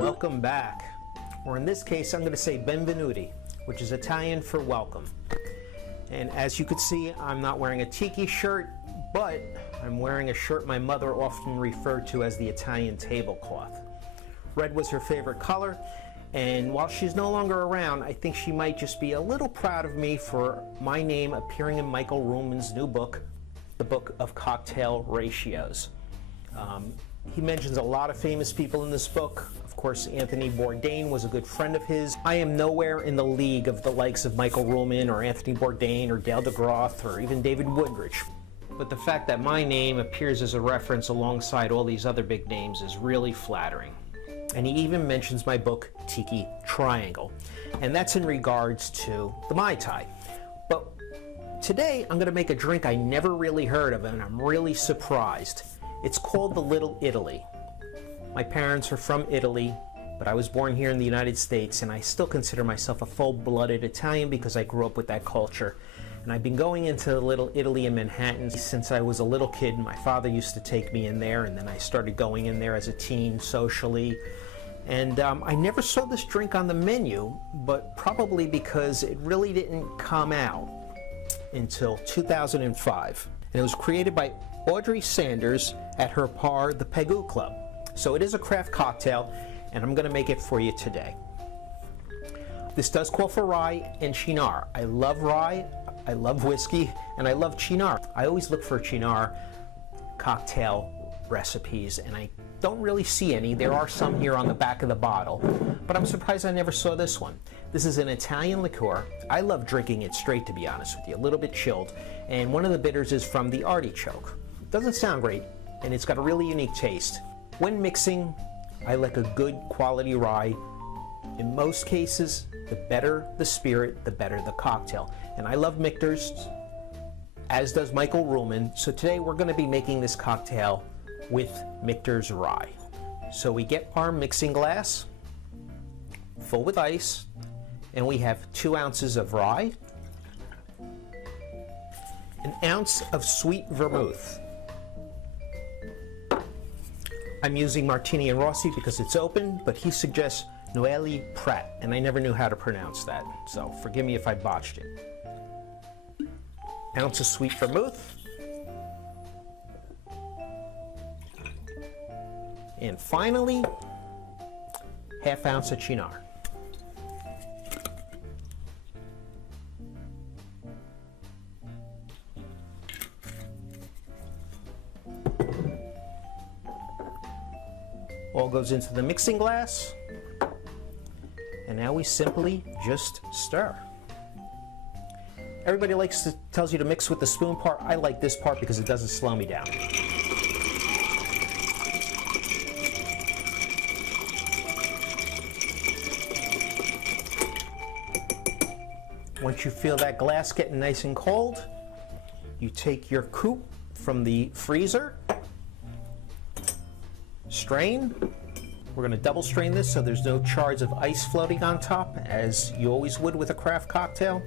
Welcome back, or in this case I'm going to say benvenuti, which is Italian for welcome. And as you can see, I'm not wearing a tiki shirt, but I'm wearing a shirt my mother often referred to as the Italian tablecloth. Red was her favorite color, and while she's no longer around, I think she might just be a little proud of me for my name appearing in Michael Ruhlman's new book, The Book of Cocktail Ratios. He mentions a lot of famous people in this book. Of course, Anthony Bourdain was a good friend of his. I am nowhere in the league of the likes of Michael Ruhlman or Anthony Bourdain or Dale DeGroff or even David Woodridge. But the fact that my name appears as a reference alongside all these other big names is really flattering. And he even mentions my book, Tiki Triangle. And that's in regards to the Mai Tai. But today, I'm going to make a drink I never really heard of, and I'm really surprised. It's called the Little Italy. My parents are from Italy, but I was born here in the United States, and I still consider myself a full-blooded Italian because I grew up with that culture. And I've been going into Little Italy in Manhattan since I was a little kid. My father used to take me in there, and then I started going in there as a teen socially. And I never saw this drink on the menu, but probably because it really didn't come out until 2005. And it was created by Audrey Sanders at her bar, the Pegu Club. So it is a craft cocktail, and I'm going to make it for you today. This does call for rye and Cynar. I love rye, I love whiskey, and I love Cynar. I always look for Cynar cocktail recipes, and I don't really see any. There are some here on the back of the bottle, but I'm surprised I never saw this one. This is an Italian liqueur. I love drinking it straight, to be honest with you, a little bit chilled, and one of the bitters is from the artichoke. Doesn't sound great, and it's got a really unique taste. When mixing, I like a good quality rye. In most cases, the better the spirit, the better the cocktail. And I love Michter's, as does Michael Ruhlman. So today we're going to be making this cocktail with Michter's rye. So we get our mixing glass full with ice, and we have 2 ounces of rye, an ounce of sweet vermouth. I'm using Martini and Rossi because it's open, but he suggests Noelli Pratt, and I never knew how to pronounce that, so forgive me if I botched it. Ounce of sweet vermouth. And finally, ½ ounce of Cynar. All goes into the mixing glass, and now we simply just stir. Everybody tells you to mix with the spoon part. I like this part because it doesn't slow me down. Once you feel that glass getting nice and cold, you take your coupe from the freezer, strain. We're going to double strain this so there's no shards of ice floating on top, as you always would with a craft cocktail.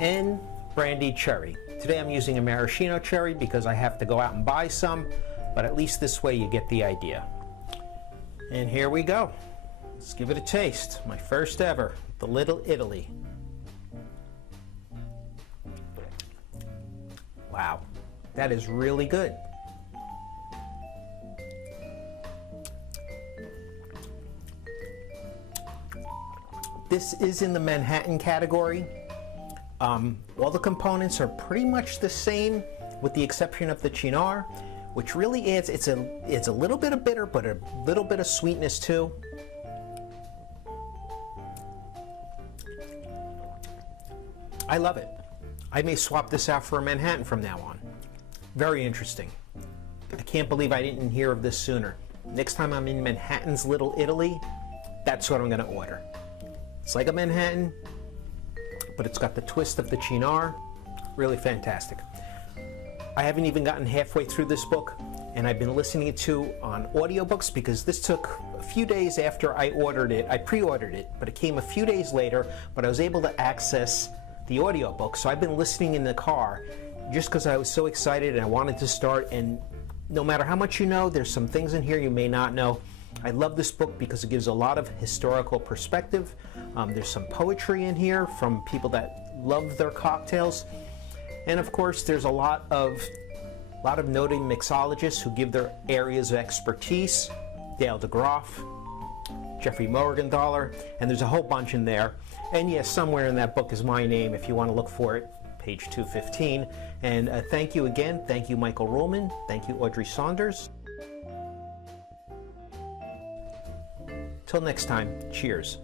And brandied cherry. Today I'm using a maraschino cherry because I have to go out and buy some, but at least this way you get the idea. And here we go. Let's give it a taste. My first ever, the Little Italy. Wow, that is really good. This is in the Manhattan category. All the components are pretty much the same, with the exception of the Cynar, which really adds, it's a little bit of bitter, but a little bit of sweetness too. I love it. I may swap this out for a Manhattan from now on. Very interesting. I can't believe I didn't hear of this sooner. Next time I'm in Manhattan's Little Italy, that's what I'm going to order. It's like a Manhattan, but it's got the twist of the Cynar. Really fantastic. I haven't even gotten halfway through this book, and I've been listening to on audiobooks because this took a few days after I ordered it. I pre-ordered it, but it came a few days later, but I was able to access the audiobook. So I've been listening in the car just because I was so excited and I wanted to start. And no matter how much you know, there's some things in here you may not know. I love this book because it gives a lot of historical perspective. There's some poetry in here from people that love their cocktails. And of course, there's a lot of noted mixologists who give their areas of expertise. Dale DeGroff, Jeffrey Morgenthaler, and there's a whole bunch in there. And yes, somewhere in that book is my name if you want to look for it, page 215. And thank you again. Thank you, Michael Ruhlman. Thank you, Audrey Saunders. Till next time, cheers.